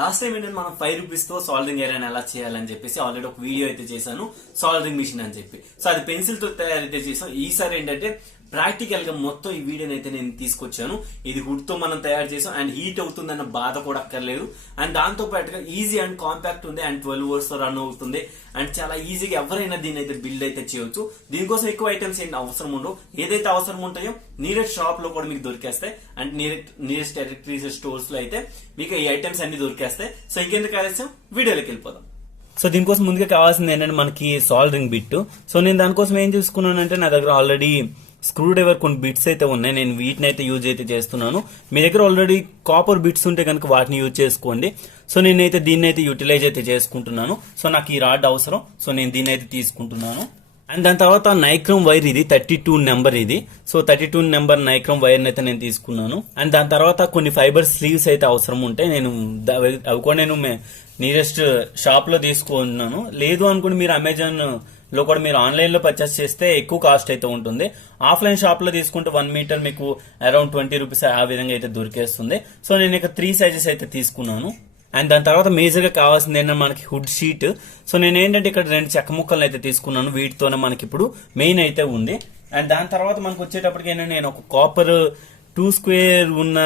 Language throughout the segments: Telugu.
లాస్ట్ టైం ఏంటంటే మనం 5 రూపీస్ తో సాల్డరింగ్ ఐరన్ ఎలా చేయాలని చెప్పేసి ఆల్రెడీ ఒక వీడియో అయితే చేశాను, సాల్డరింగ్ మిషన్ అని చెప్పి. సో అది పెన్సిల్ తో తయారైతే చేసాం. ఈసారి ఏంటంటే ప్రాక్టికల్ గా మొత్తం ఈ వీడియోని అయితే నేను తీసుకొచ్చాను. ఇది హుడ్ తో మనం తయారు చేసాం అండ్ హీట్ అవుతుందన్న బాధ కూడా అక్కర్లేదు. అండ్ దాంతో పాటుగా ఈజీ అండ్ కాంపాక్ట్ ఉంది అండ్ 12 అవర్స్ తో రన్ అవుతుంది అండ్ చాలా ఈజీగా ఎవరైనా దీన్ని అయితే బిల్డ్ అయితే చేయొచ్చు. దీనికోసం ఎక్కువ ఐటమ్స్ ఏంటి అవసరం ఉండవు. ఏదైతే అవసరం ఉంటాయో నియరెస్ట్ షాప్ లో కూడా మీకు దొరికేస్తాయి అండ్ నియరెస్ట్ ఎలక్ట్రిసిటీ స్టోర్స్ లో అయితే మీకు ఈ ఐటమ్స్ అన్ని దొరికేస్తాయి. సో ఇంకెందుకు ఆలస్యం, వీడియోలోకి వెళ్ళిపోదాం. సో దీనికోసం ముందుగా కావాల్సింది ఏంటంటే మనకి సాల్డరింగ్ బిట్. సో నేను దానికోసం ఏం తీసుకున్నానంటే నా దగ్గర ఆల్రెడీ స్క్రూ డ్రైవర్ కొన్ని బిట్స్ అయితే ఉన్నాయి. నేను వీటిని అయితే యూజ్ అయితే చేస్తున్నాను. మీ దగ్గర ఆల్రెడీ కాపర్ బిట్స్ ఉంటే కనుక వాటిని యూజ్ చేసుకోండి. సో నేనైతే దీన్ని అయితే యూటిలైజ్ అయితే చేసుకుంటున్నాను. సో నాకు ఈ రాడ్ అవసరం, సో నేను దీన్ని అయితే తీసుకుంటున్నాను. అండ్ దాని తర్వాత నైక్రోమ్ వైర్, ఇది 32 నెంబర్ ఇది. సో 32 నెంబర్ నైక్రోమ్ వైర్ అయితే నేను తీసుకున్నాను. అండ్ దాని తర్వాత కొన్ని ఫైబర్ స్లీవ్స్ అయితే అవసరం ఉంటే నేను అవి కూడా నేను నియరెస్ట్ షాప్ లో తీసుకున్నాను. లేదు అనుకుంటే మీరు అమెజాన్ లో కూడా మీరు ఆన్లైన్ లో పర్చేస్ చేస్తే ఎక్కువ కాస్ట్ అయితే ఉంటుంది. ఆఫ్లైన్ షాప్ లో తీసుకుంటే 1 మీటర్ మీకు అరౌండ్ 20 రూపీస్ ఆ విధంగా అయితే దొరికేస్తుంది. సో నేను ఇక 3 సైజెస్ అయితే తీసుకున్నాను. అండ్ దాని తర్వాత మేజర్ గా కావాల్సింది ఏంటంటే మనకి హుడ్ షీట్. సో నేను ఏంటంటే ఇక్కడ 2 చెక్క ముక్కలు అయితే తీసుకున్నాను. వీటితోనే మనకి ఇప్పుడు మెయిన్ అయితే ఉంది. అండ్ దాని తర్వాత మనకు వచ్చేటప్పటికి ఏంటంటే నేను ఒక కాపర్ 2 స్క్వేర్ ఉన్న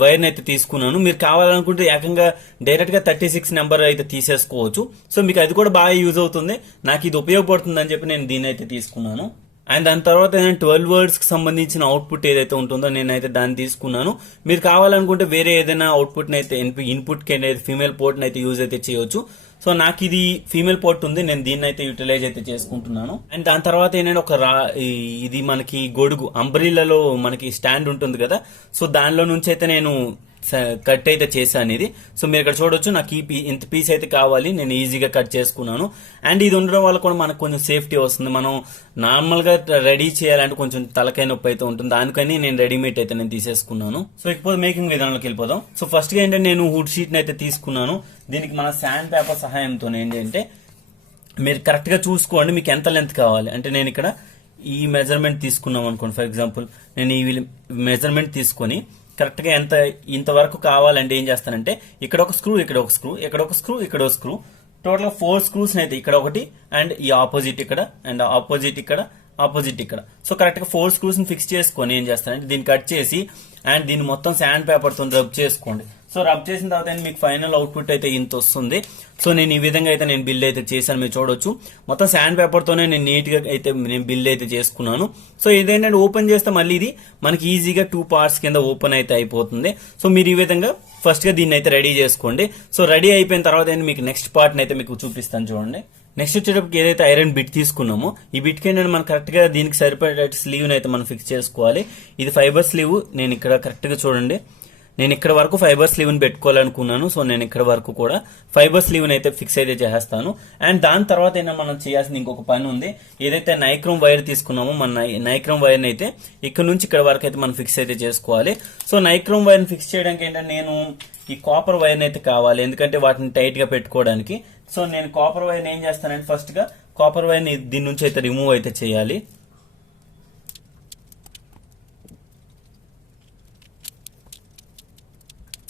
వైర్ అయితే తీసుకున్నాను. మీరు కావాలనుకుంటే ఏకంగా డైరెక్ట్ గా 36 నెంబర్ అయితే తీసేసుకోవచ్చు. సో మీకు అది కూడా బాగా యూజ్ అవుతుంది. నాకు ఇది ఉపయోగపడుతుంది అని చెప్పి నేను దీన్ని అయితే తీసుకున్నాను. అండ్ దాని తర్వాత 12 వర్డ్స్ కి సంబంధించిన అవుట్పుట్ ఏదైతే ఉంటుందో నేనైతే దాన్ని తీసుకున్నాను. మీరు కావాలనుకుంటే వేరే ఏదైనా అవుట్పుట్ అయితే ఇన్పుట్ కి ఫీమేల్ పోర్ట్ అయితే యూజ్ అయితే చేయొచ్చు. సో నాకు ఇది ఫీమేల్ పోర్ట్ ఉంది, నేను దీన్ని అయితే యూటిలైజ్ అయితే చేసుకుంటున్నాను. అండ్ దాని తర్వాత ఏంటంటే ఒక ఇది మనకి గొడుగు అంబ్రిల్లాలో మనకి స్టాండ్ ఉంటుంది కదా, సో దానిలో నుంచి అయితే నేను కట్ అయితే చేశాను ఇది. సో మీరు ఇక్కడ చూడొచ్చు, నాకు ఇంత పీస్ అయితే కావాలి, నేను ఈజీగా కట్ చేసుకున్నాను. అండ్ ఇది ఉండడం వల్ల కూడా మనకు కొంచెం సేఫ్టీ వస్తుంది. మనం నార్మల్ గా రెడీ చేయాలంటే కొంచెం తలకాయ నొప్పి అయితే ఉంటుంది, దానికని నేను రెడీమేడ్ అయితే నేను తీసేసుకున్నాను. సో ఇకపోతే మేకింగ్ విధానంలోకి వెళ్ళిపోదాం. సో ఫస్ట్ గా ఏంటంటే నేను వుడ్ షీట్ అయితే తీసుకున్నాను. దీనికి మన శాండ్ పేపర్ సహాయంతో ఏంటంటే మీరు కరెక్ట్ గా చూసుకోండి మీకు ఎంత లెంత్ కావాలి. అంటే నేను ఇక్కడ ఈ మెజర్మెంట్ తీసుకున్నాం అనుకోండి. ఫర్ ఎగ్జాంపుల్ నేను ఈ మెజర్మెంట్ తీసుకొని కరెక్ట్ గా ఇంతవరకు కావాలంటే ఏం చేస్తానంటే ఇక్కడ ఒక స్క్రూ, ఇక్కడ ఒక స్క్రూ, ఇక్కడ ఒక స్క్రూ, ఇక్కడ ఒక స్క్రూ, టోటల్ గా 4 స్క్రూస్ అయితే ఇక్కడ ఒకటి అండ్ ఈ ఆపోజిట్ ఇక్కడ అండ్ ఆపోజిట్ ఇక్కడ, ఆపోజిట్ ఇక్కడ. సో కరెక్ట్ గా 4 స్క్రూస్ ని ఫిక్స్ చేసుకొని ఏం చేస్తానంటే దీన్ని కట్ చేసి అండ్ దీన్ని మొత్తం శాండ్ పేపర్ తో రబ్ చేసుకోండి. సో రబ్ చేసిన తర్వాత మీకు ఫైనల్ అవుట్పుట్ అయితే ఇంత వస్తుంది. సో నేను ఈ విధంగా అయితే నేను బిల్డ్ అయితే చేశాను, మీరు చూడొచ్చు. మొత్తం శాండ్ పేపర్ తోనే నేను నీట్ గా అయితే నేను బిల్డ్ అయితే చేసుకున్నాను. సో ఇదేంటంటే ఓపెన్ చేస్తే మళ్ళీ ఇది మనకి ఈజీగా 2 పార్ట్స్ కింద ఓపెన్ అయితే అయిపోతుంది. సో మీరు ఈ విధంగా ఫస్ట్ గా దీన్ని అయితే రెడీ చేసుకోండి. సో రెడీ అయిపోయిన తర్వాత మీకు నెక్స్ట్ పార్ట్ అయితే మీకు చూపిస్తాను చూడండి. నెక్స్ట్ వచ్చేటప్పటికి ఏదైతే ఐరన్ బిట్ తీసుకున్నామో ఈ బిట్ కి ఏంటంటే మనం కరెక్ట్ గా దీనికి సరిపడే స్లీవ్ అయితే మనం ఫిక్స్ చేసుకోవాలి. ఇది ఫైబర్ స్లీవ్. నేను ఇక్కడ కరెక్ట్ గా చూడండి, నేను ఇక్కడ వరకు ఫైబర్ స్లీవ్ ని పెట్టుకోవాలనుకున్నాను. సో నేను ఇక్కడ వరకు కూడా ఫైబర్ స్లీవ్ ని అయితే ఫిక్స్ అయితే చేస్తాను. అండ్ దాని తర్వాత ఏంటంటే మనం చేయాల్సిన ఇంకొక పని ఉంది. ఏదైతే నైక్రోమ్ వైర్ తీసుకున్నామో మన నైక్రోమ్ వైర్ అయితే ఇక్కడ నుంచి ఇక్కడ వరకు అయితే మనం ఫిక్స్ అయితే చేసుకోవాలి. సో నైక్రోమ్ వైర్ ని ఫిక్స్ చేయడానికి ఏంటంటే నేను ఈ కాపర్ వైర్ అయితే కావాలి, ఎందుకంటే వాటిని టైట్ గా పెట్టుకోవడానికి. సో నేను కాపర్ వైర్ ఏం చేస్తానంటే ఫస్ట్ గా కాపర్ వైర్ ని దీని నుంచి అయితే రిమూవ్ అయితే చేయాలి.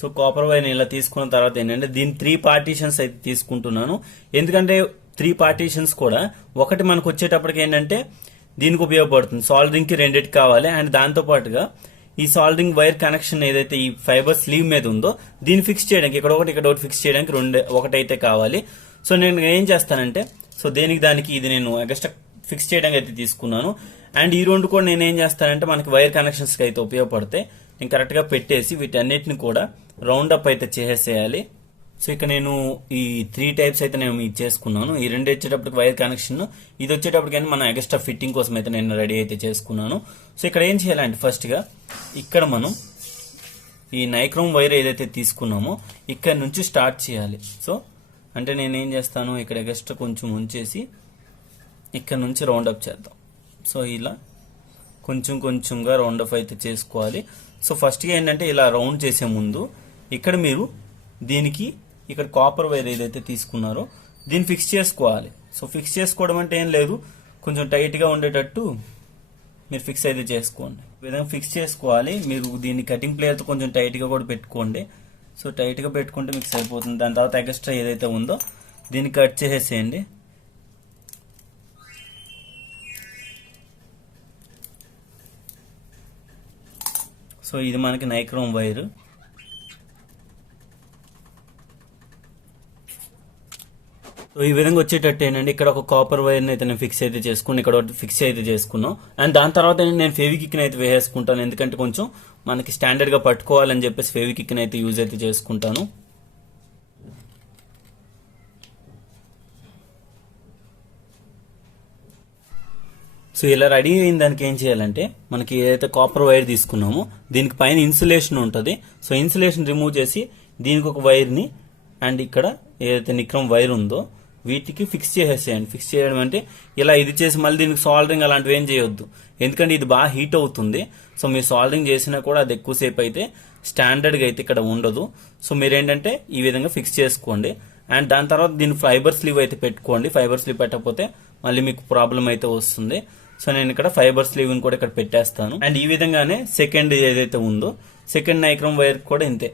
సో కాపర్ వైర్ ఇలా తీసుకున్న తర్వాత ఏంటంటే దీని 3 పార్టీషన్స్ అయితే తీసుకుంటున్నాను. ఎందుకంటే 3 పార్టీషన్స్ కూడా ఒకటి మనకు వచ్చేటప్పటికి ఏంటంటే దీనికి ఉపయోగపడుతుంది, సాల్డరింగ్ కి 2 కావాలి. అండ్ దాంతో పాటుగా ఈ సాల్డరింగ్ వైర్ కనెక్షన్ ఏదైతే ఈ ఫైబర్ స్లీవ్ మీద ఉందో దీన్ని ఫిక్స్ చేయడానికి ఇక్కడ ఒకటి ఫిక్స్ చేయడానికి ఒకటైతే కావాలి. సో నేను ఏం చేస్తానంటే సో దానికి ఇది నేను ఎక్స్ట్రా ఫిక్స్ చేయడానికి అయితే తీసుకున్నాను. అండ్ ఈ 2 కూడా నేను ఏం చేస్తానంటే మనకి వైర్ కనెక్షన్స్ కి అయితే ఉపయోగపడతాయి. నేను కరెక్ట్ గా పెట్టేసి వీటన్నిటిని కూడా రౌండ్ అప్ అయితే చేసేయాలి. సో ఇక్కడ నేను ఈ 3 టైప్స్ అయితే నేను ఇది చేసుకున్నాను. ఈ 2 వచ్చేటప్పటికి వైర్ కనెక్షన్, ఇది వచ్చేటప్పటికైనా మనం ఎక్స్ట్రా ఫిట్టింగ్ కోసం అయితే నేను రెడీ అయితే చేసుకున్నాను. సో ఇక్కడ ఏం చేయాలంటే ఫస్ట్ గా ఇక్కడ మనం ఈ నైక్రోమ్ వైర్ ఏదైతే తీసుకున్నామో ఇక్కడ నుంచి స్టార్ట్ చేయాలి. సో అంటే నేను ఏం చేస్తాను ఇక్కడ ఎక్స్ట్రా కొంచెం ఉంచేసి ఇక్కడ నుంచి రౌండ్ అప్ చేద్దాం. సో ఇలా కొంచెంగా రౌండ్ అప్ అయితే చేసుకోవాలి. సో ఫస్ట్ గా ఏంటంటే ఇలా రౌండ్ చేసే ముందు ఇక్కడ మీరు దీనికి ఇక్కడ కాపర్ వైర్ ఏదైతే తీసుకున్నారో దీన్ని ఫిక్స్ చేసుకోవాలి. సో ఫిక్స్ చేసుకోవడం అంటే ఏం లేదు, కొంచెం టైట్ గా ఉండేటట్టు మీరు ఫిక్స్ అయితే చేసుకోండి. ఈ విధంగా ఫిక్స్ చేసుకోవాలి. మీరు దీన్ని కటింగ్ ప్లేయర్ తో కొంచెం టైట్ గా కూడా పెట్టుకోండి. సో టైట్గా పెట్టుకుంటే మీకు సరిపోతుంది. దాని తర్వాత ఎక్స్ట్రా ఏదైతే ఉందో దీన్ని కట్ చేసేసేయండి. సో ఇది మనకి నైక్రోమ్ వైర్. సో ఈ విధంగా వచ్చేటట్టు ఏంటంటే ఇక్కడ ఒక కాపర్ వైర్ని అయితే నేను ఫిక్స్ అయితే చేసుకుని ఇక్కడ ఫిక్స్ అయితే చేసుకున్నాం. అండ్ దాని తర్వాత నేను ఫెవిక్విక్ని అయితే వేసేసుకుంటాను, ఎందుకంటే కొంచెం మనకి స్టాండర్డ్గా పట్టుకోవాలని చెప్పేసి ఫెవిక్విక్ని అయితే యూజ్ అయితే చేసుకుంటాను. సో ఇలా రెడీ అయిన దానికి ఏం చేయాలంటే మనకి ఏదైతే కాపర్ వైర్ తీసుకున్నామో దీనికి పైన ఇన్సులేషన్ ఉంటుంది. సో ఇన్సులేషన్ రిమూవ్ చేసి దీనికి ఒక వైర్ని అండ్ ఇక్కడ ఏదైతే నిక్రోమ్ వైర్ ఉందో వీటికి ఫిక్స్ చేసేసేయండి. ఫిక్స్ చేయడం అంటే ఇలా ఇది చేసి మళ్ళీ దీనికి సాల్డరింగ్ అలాంటివి ఏం చేయొద్దు, ఎందుకంటే ఇది బాగా హీట్ అవుతుంది. సో మీరు సాల్డరింగ్ చేసినా కూడా అది ఎక్కువసేపు అయితే స్టాండర్డ్గా అయితే ఇక్కడ ఉండదు. సో మీరేంటంటే ఈ విధంగా ఫిక్స్ చేసుకోండి. అండ్ దాని తర్వాత దీన్ని ఫైబర్ స్లీవ్ అయితే పెట్టుకోండి. ఫైబర్ స్లీవ్ పెట్టకపోతే మళ్ళీ మీకు ప్రాబ్లం అయితే వస్తుంది. సో నేను ఇక్కడ ఫైబర్ స్లీవ్ కూడా ఇక్కడ పెట్టేస్తాను. అండ్ ఈ విధంగానే సెకండ్ ఏదైతే ఉందో సెకండ్ నైక్రోమ్ వైర్ కూడా ఇంతే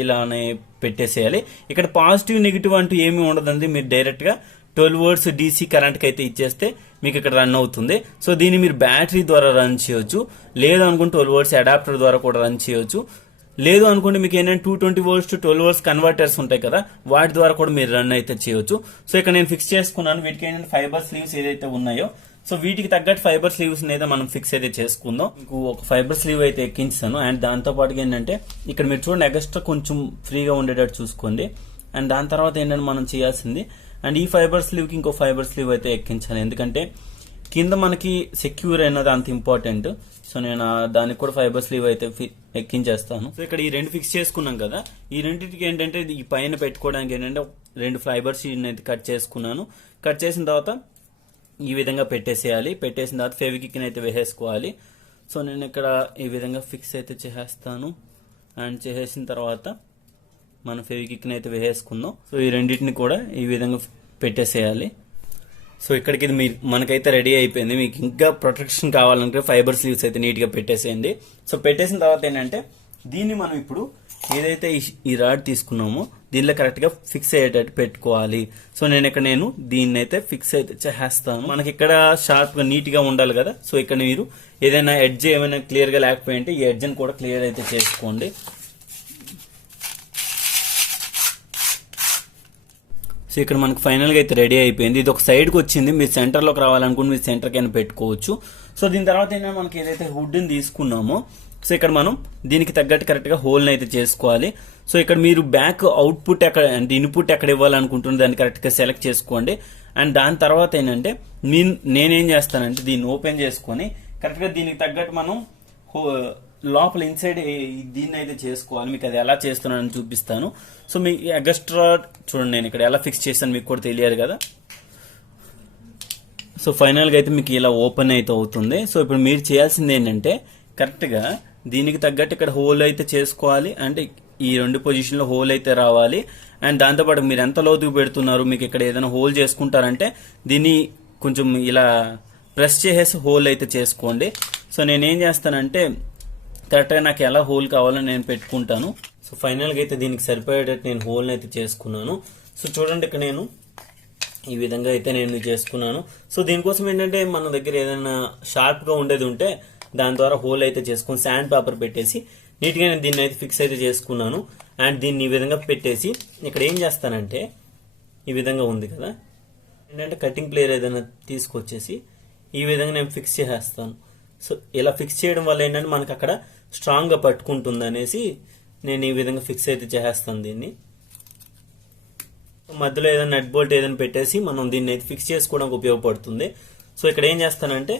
ఇలానే పెట్టేసేయాలి. ఇక్కడ పాజిటివ్ నెగిటివ్ అంటూ ఏమీ ఉండదండి, మీరు డైరెక్ట్ గా 12 volts DC కరెంట్ కి అయితే ఇచ్చేస్తే మీకు ఇక్కడ రన్ అవుతుంది. సో దీన్ని మీరు బ్యాటరీ ద్వారా రన్ చేయొచ్చు, లేదు అనుకుంటే 12 volts అడాప్టర్ ద్వారా కూడా రన్ చేయొచ్చు, లేదు అనుకుంటే మీకు ఏంటంటే 220 volts to 12 volts కన్వర్టర్స్ ఉంటాయి కదా, వాటి ద్వారా కూడా మీరు రన్ అయితే చేయొచ్చు. సో ఇక్కడ నేను ఫిక్స్ చేసుకున్నాను. వీటికి ఏంటంటే ఫైబర్ స్లీవ్స్ ఏదైతే ఉన్నాయో సో వీటికి తగ్గట్టు ఫైబర్ స్లీవ్స్ అయితే మనం ఫిక్స్ అయితే చేసుకుందాం. మీకు ఒక ఫైబర్ స్లీవ్ అయితే ఎక్కించాను. అండ్ దాంతో పాటుగా ఏంటంటే ఇక్కడ మీరు చూడండి ఎక్స్ట్రా కొంచెం ఫ్రీగా ఉండేటట్టు చూసుకోండి. అండ్ దాని తర్వాత ఏంటంటే మనం చేయాల్సింది అండ్ ఈ ఫైబర్ స్లీవ్ కి ఇంకో ఫైబర్ స్లీవ్ అయితే ఎక్కించాలి, ఎందుకంటే కింద మనకి సెక్యూర్ అయినది అంత ఇంపార్టెంట్. సో నేను దానికి కూడా ఫైబర్ స్లీవ్ అయితే ఎక్కించేస్తాను. సో ఇక్కడ ఈ రెండు ఫిక్స్ చేసుకున్నాం కదా, ఈ రెండింటికి ఏంటంటే ఈ పైన పెట్టుకోవడానికి ఏంటంటే 2 ఫైబర్స్ అయితే కట్ చేసుకున్నాను. కట్ చేసిన తర్వాత ఈ విధంగా పెట్టేసేయాలి. పెట్టేసిన తర్వాత ఫెవిక్విక్ని అయితే వేసేసుకోవాలి. సో నేను ఇక్కడ ఈ విధంగా ఫిక్స్ అయితే చేసేస్తాను. అండ్ చేసేసిన తర్వాత మనం ఫెవిక్విక్ని అయితే వేసేసుకుందాం. సో ఈ రెండింటిని కూడా ఈ విధంగా పెట్టేసేయాలి. సో ఇక్కడికి ఇది మనకైతే రెడీ అయిపోయింది. మీకు ఇంకా ప్రొటెక్షన్ కావాలంటే ఫైబర్ స్లీవ్స్ అయితే నీట్గా పెట్టేసేయండి. సో పెట్టేసిన తర్వాత ఏంటంటే దీన్ని మనం ఇప్పుడు ఏదైతే ఈ రాడ్ తీసుకున్నామో దీనిలో కరెక్ట్ గా ఫిక్స్ అయ్యేటట్టు పెట్టుకోవాలి. సో నేను దీన్ని అయితే ఫిక్స్ అయితే చేస్తాను. మనకి ఇక్కడ షార్ప్ గా నీట్ గా ఉండాలి కదా. సో ఇక్కడ మీరు ఏదైనా ఎడ్జ్ ఏమైనా క్లియర్ గా లేకపోయింటే ఈ ఎడ్జ్ ని కూడా క్లియర్ అయితే చేసుకోండి. సో ఇక్కడ మనకు ఫైనల్ గా అయితే రెడీ అయిపోయింది. ఇది ఒక సైడ్ కి వచ్చింది. మీరు సెంటర్ లోకి రావాలనుకుంటే మీరు సెంటర్ కైనా పెట్టుకోవచ్చు. సో దీని తర్వాత ఏంటంటే మనకి ఏదైతే హుడ్ ని తీసుకున్నామో సో ఇక్కడ మనం దీనికి తగ్గట్టు కరెక్ట్ గా హోల్ అయితే చేసుకోవాలి. సో ఇక్కడ మీరు బ్యాక్ అవుట్పుట్ ఎక్కడ అంటే ఇన్పుట్ ఎక్కడ ఇవ్వాలనుకుంటున్న దాన్ని కరెక్ట్ గా సెలెక్ట్ చేసుకోండి. అండ్ దాని తర్వాత ఏంటంటే నేనేం చేస్తానంటే దీన్ని ఓపెన్ చేసుకొని కరెక్ట్ గా దీనికి తగ్గట్టు మనం లోపల ఇన్సైడ్ దీన్ని అయితే చేసుకోవాలి. మీకు అది ఎలా చేస్తున్నానని చూపిస్తాను. సో మీ ఎక్స్ట్రా చూడండి నేను ఇక్కడ ఎలా ఫిక్స్ చేస్తాను మీకు కూడా తెలియాలి కదా. సో ఫైనల్ గా అయితే మీకు ఇలా ఓపెన్ అయితే అవుతుంది. సో ఇప్పుడు మీరు చేయాల్సింది ఏంటంటే కరెక్ట్ గా దీనికి తగ్గట్టు ఇక్కడ హోల్ అయితే చేసుకోవాలి. అంటే ఈ 2 పొజిషన్లో హోల్ అయితే రావాలి. అండ్ దాంతోపాటు మీరు ఎంత లోతుకు పెడుతున్నారు, మీకు ఇక్కడ ఏదైనా హోల్ చేసుకుంటారంటే దీన్ని కొంచెం ఇలా ప్రెస్ చేసేసి హోల్ అయితే చేసుకోండి. సో నేనేం చేస్తానంటే కరెక్ట్గా నాకు ఎలా హోల్ కావాలో నేను పెట్టుకుంటాను. సో ఫైనల్గా అయితే దీనికి సరిపోయేటట్టు నేను హోల్ని అయితే చేసుకున్నాను. సో చూడండి ఇక్కడ నేను ఈ విధంగా అయితే నేను చేసుకున్నాను. సో దీనికోసం ఏంటంటే మన దగ్గర ఏదైనా షార్ప్గా ఉండేది ఉంటే దాని ద్వారా హోల్ అయితే చేసుకుని శాండ్ పేపర్ పెట్టేసి నీట్గా నేను దీన్ని అయితే ఫిక్స్ అయితే చేసుకున్నాను. అండ్ దీన్ని ఈ విధంగా పెట్టేసి ఇక్కడ ఏం చేస్తానంటే ఈ విధంగా ఉంది కదా, ఏంటంటే కటింగ్ ప్లేయర్ ఏదైనా తీసుకొచ్చేసి ఈ విధంగా నేను ఫిక్స్ చేసేస్తాను. సో ఇలా ఫిక్స్ చేయడం వల్ల ఏంటంటే మనకు అక్కడ స్ట్రాంగ్గా పట్టుకుంటుంది అనేసి నేను ఈ విధంగా ఫిక్స్ అయితే చేసేస్తాను. దీన్ని మధ్యలో ఏదైనా నెట్ బోల్ట్ ఏదైనా పెట్టేసి మనం దీన్ని అయితే ఫిక్స్ చేసుకోవడానికి ఉపయోగపడుతుంది. సో ఇక్కడ ఏం చేస్తానంటే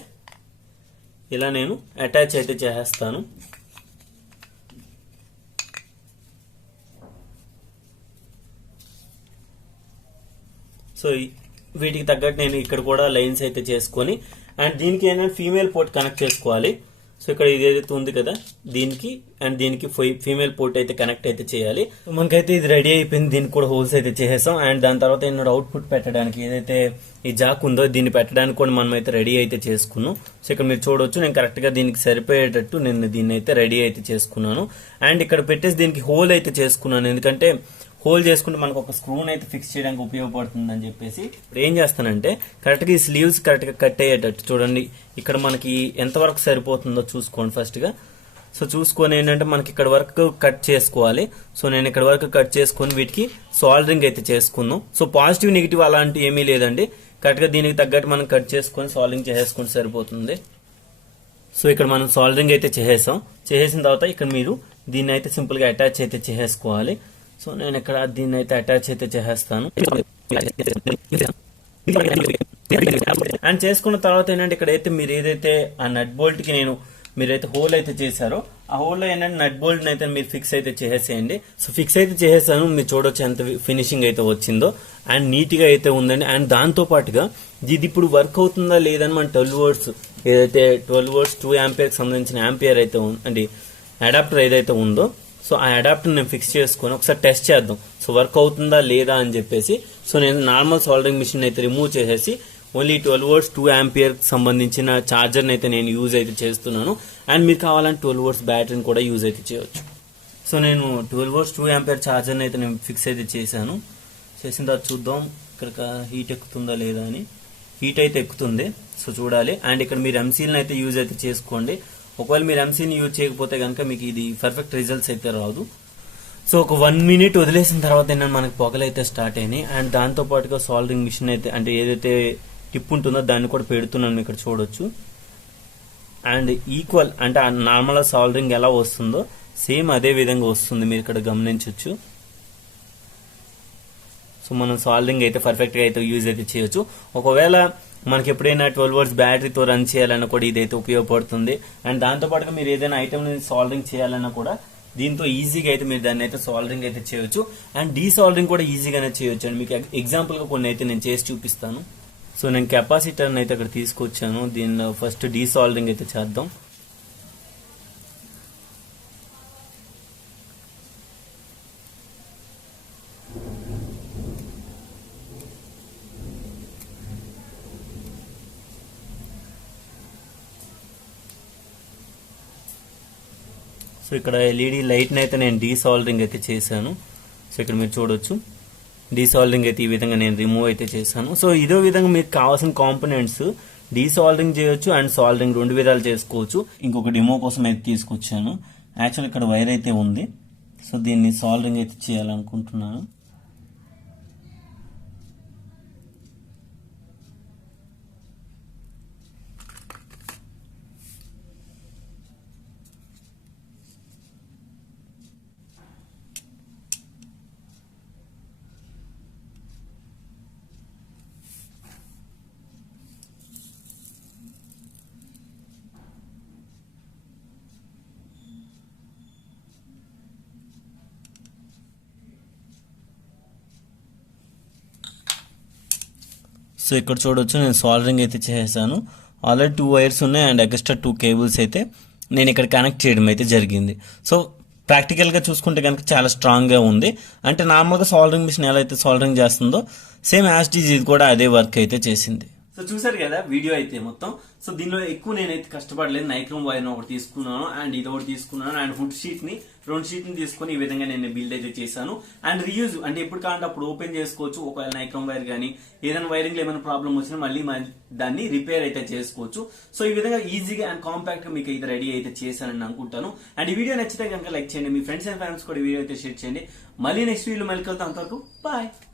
ఇలా నేను అటాచ్ అయితే చేసేస్తాను. సో వీటికి తగ్గట్టు నేను ఇక్కడ కూడా లైన్స్ అయితే చేసుకొని అండ్ దీనికి ఏంటంటే ఫీమేల్ పోర్ట్ కనెక్ట్ చేసుకోవాలి. సో ఇక్కడ ఇది ఏదైతే ఉంది కదా దీనికి అండ్ దీనికి ఫీమేల్ పోర్ట్ అయితే కనెక్ట్ అయితే చేయాలి. మనకైతే ఇది రెడీ అయిపోయింది. దీనికి కూడా హోల్స్ అయితే చేసేసాం. అండ్ దాని తర్వాత ఏంటంటే అవుట్పుట్ పెట్టడానికి ఏదైతే ఈ జాక్ ఉందో దీన్ని పెట్టడానికి కూడా మనం అయితే రెడీ అయితే చేసుకున్నాం. సో ఇక్కడ మీరు చూడొచ్చు నేను కరెక్ట్ గా దీనికి సరిపోయేటట్టు నేను దీన్ని అయితే రెడీ అయితే చేసుకున్నాను. అండ్ ఇక్కడ పెట్టేసి దీనికి హోల్ అయితే చేసుకున్నాను. ఎందుకంటే హోల్ చేసుకుంటే మనకు ఒక స్క్రూని అయితే ఫిక్స్ చేయడానికి ఉపయోగపడుతుంది అని చెప్పేసి ఇప్పుడు ఏం చేస్తానంటే కరెక్ట్ గా ఈ స్లీవ్స్ కరెక్ట్ గా కట్ అయ్యేటట్టు చూడండి. ఇక్కడ మనకి ఎంతవరకు సరిపోతుందో చూసుకోండి ఫస్ట్ గా. సో చూసుకొని ఏంటంటే మనకి ఇక్కడ వరకు కట్ చేసుకోవాలి. సో నేను ఇక్కడ వరకు కట్ చేసుకొని వీటికి సాల్డరింగ్ అయితే చేసుకుందాం. సో పాజిటివ్ నెగిటివ్ అలాంటి ఏమీ లేదండి. కరెక్ట్ గా దీనికి తగ్గట్టు మనం కట్ చేసుకొని సాల్డరింగ్ చేసేసుకుంటే సరిపోతుంది. సో ఇక్కడ మనం సాల్డరింగ్ అయితే చేసేసాం. చేసేసిన తర్వాత ఇక్కడ మీరు దీన్ని అయితే సింపుల్ గా అటాచ్ అయితే చేసేసుకోవాలి. సో నేను ఇక్కడ దీన్ని అయితే అటాచ్ అయితే చేసేస్తాను. అండ్ చేసుకున్న తర్వాత ఏంటంటే ఇక్కడైతే మీరు ఏదైతే ఆ నట్ బోల్ట్ కి మీరైతే హోల్ అయితే చేశారో ఆ హోల్ లో ఏంటంటే నట్ బోల్ట్ అయితే మీరు ఫిక్స్ అయితే చేసేసేయండి. సో ఫిక్స్ అయితే చేసేసాను. మీరు చూడొచ్చు ఎంత ఫినిషింగ్ అయితే వచ్చిందో అండ్ నీట్ గా అయితే ఉందండి. అండ్ దాంతో పాటుగా ఇది ఇప్పుడు వర్క్ అవుతుందా లేదని మన 12 volts ఏదైతే 12 volts 2 ఆంపియర్ కి సంబంధించిన ఆంపియర్ అయితే అంటే అడాప్టర్ ఏదైతే ఉందో సో ఆ అడాప్టర్ నేను ఫిక్స్ చేసుకొని ఒకసారి టెస్ట్ చేద్దాం. సో వర్క్ అవుతుందా లేదా అని చెప్పేసి సో నేను నార్మల్ సాల్డరింగ్ మిషన్ అయితే రిమూవ్ చేసేసి ఓన్లీ 12 volts 2 ఆంపియర్ సంబంధించిన ఛార్జర్ అయితే నేను యూజ్ అయితే చేస్తున్నాను. అండ్ మీరు కావాలంటే 12 volts బ్యాటరీని కూడా యూజ్ అయితే చేయొచ్చు. సో నేను 12 volts 2 ఆంపియర్ ఛార్జర్ని అయితే నేను ఫిక్స్ అయితే చేశాను. చేసిన తర్వాత చూద్దాం ఇక్కడ హీట్ ఎక్కుతుందా లేదా అని. హీట్ అయితే ఎక్కుతుంది. సో చూడాలి. అండ్ ఇక్కడ మీరు ఎంసీల్ని అయితే యూజ్ అయితే చేసుకోండి. ఒకవేళ మీరు ఎంసీని యూజ్ చేయకపోతే కనుక మీకు ఇది పర్ఫెక్ట్ రిజల్ట్స్ అయితే రాదు. సో ఒక 1 minute వదిలేసిన తర్వాత ఏంటంటే మనకి పొగలు అయితే స్టార్ట్ అయినాయి. అండ్ దాంతో పాటుగా సాల్డరింగ్ మిషన్ అయితే అంటే ఏదైతే టిప్ ఉంటుందో దాన్ని కూడా పెడుతున్నాను ఇక్కడ చూడొచ్చు. అండ్ ఈక్వల్ అంటే నార్మల్ సాల్డరింగ్ ఎలా వస్తుందో సేమ్ అదే విధంగా వస్తుంది. మీరు ఇక్కడ గమనించవచ్చు. సో మనం సాల్డరింగ్ అయితే పర్ఫెక్ట్ గా అయితే యూజ్ అయితే చేయొచ్చు. ఒకవేళ మనకి ఎప్పుడైనా 12 volts బ్యాటరీతో రన్ చేయాలన్నా కూడా ఇదైతే ఉపయోగపడుతుంది. అండ్ దాంతో పాటుగా మీరు ఏదైనా ఐటమ్ సాల్డరింగ్ చేయాలన్నా కూడా దీంతో ఈజీగా అయితే మీరు దాన్ని అయితే సాల్డరింగ్ అయితే చేయొచ్చు. అండ్ డీసాల్డరింగ్ కూడా ఈజీగానే చేయొచ్చు. అండ్ మీకు ఎగ్జాంపుల్ గా కొన్ని అయితే నేను చేసి చూపిస్తాను. సో నేను కెపాసిటర్ అయితే అక్కడ తీసుకొచ్చాను. దీనిలో ఫస్ట్ డీసాల్డరింగ్ అయితే చేద్దాం. సో ఇక్కడ ఎల్ఈడి లైట్ని అయితే నేను డీసాల్డరింగ్ అయితే చేశాను. సో ఇక్కడ మీరు చూడొచ్చు డీసాల్డరింగ్ అయితే ఈ విధంగా నేను రిమూవ్ అయితే చేశాను. సో ఇదే విధంగా మీకు కావాల్సిన కాంపోనెంట్స్ డీసాల్డరింగ్ చేయొచ్చు అండ్ సాల్డరింగ్ 2 విధాలు చేసుకోవచ్చు. ఇంకొక డెమో కోసం అయితే తీసుకొచ్చాను. యాక్చువల్ ఇక్కడ వైర్ అయితే ఉంది. సో దీన్ని సాల్డరింగ్ అయితే చేయాలనుకుంటున్నాను. సో ఇక్కడ చూడొచ్చు నేను సాల్డరింగ్ అయితే చేశాను. ఆల్రెడీ 2 వైర్స్ ఉన్నాయి అండ్ ఎక్స్ట్రా 2 కేబుల్స్ అయితే నేను ఇక్కడ కనెక్ట్ చేయడం అయితే జరిగింది. సో ప్రాక్టికల్గా చూసుకుంటే కనుక చాలా స్ట్రాంగ్గా ఉంది. అంటే నార్మల్గా సాల్డరింగ్ మిషన్ ఎలా అయితే సాల్డరింగ్ చేస్తుందో సేమ్ యాస్టీజ్ ఇది కూడా అదే వర్క్ అయితే చేసింది. సో చూసారు కదా వీడియో అయితే మొత్తం. సో దీనిలో ఎక్కువ నేనైతే కష్టపడలేదు. నైక్రోమ్ వైర్ ఒకటి తీసుకున్నాను అండ్ ఇది ఒకటి తీసుకున్నాను అండ్ హుడ్ షీట్ ని 2 షీట్ని తీసుకుని ఈ విధంగా నేను బిల్డ్ అయితే చేశాను. అండ్ రీయూజ్ అంటే ఎప్పుడు కావాలంటే అప్పుడు ఓపెన్ చేసుకోవచ్చు. ఒకవేళ నైక్రోమ్ వైర్ కానీ ఏదైనా వైరింగ్ లో ఏమైనా ప్రాబ్లం వచ్చినా మళ్ళీ దాన్ని రిపేర్ అయితే చేసుకోవచ్చు. సో ఈ విధంగా ఈజీగా అండ్ కాంపాక్ట్ గా మీకు అయితే రెడీ అయితే చేశానని అనుకుంటాను. అండ్ ఈ వీడియో నచ్చితే కనుక లైక్ చేయండి. మీ ఫ్రెండ్స్ అండ్ ఫ్యామిలీస్ కూడా వీడియో అయితే షేర్ చేయండి. మళ్ళీ నెక్స్ట్ వీడియో మళ్ళీ కలుద్దాం. అంతవరకు బాయ్.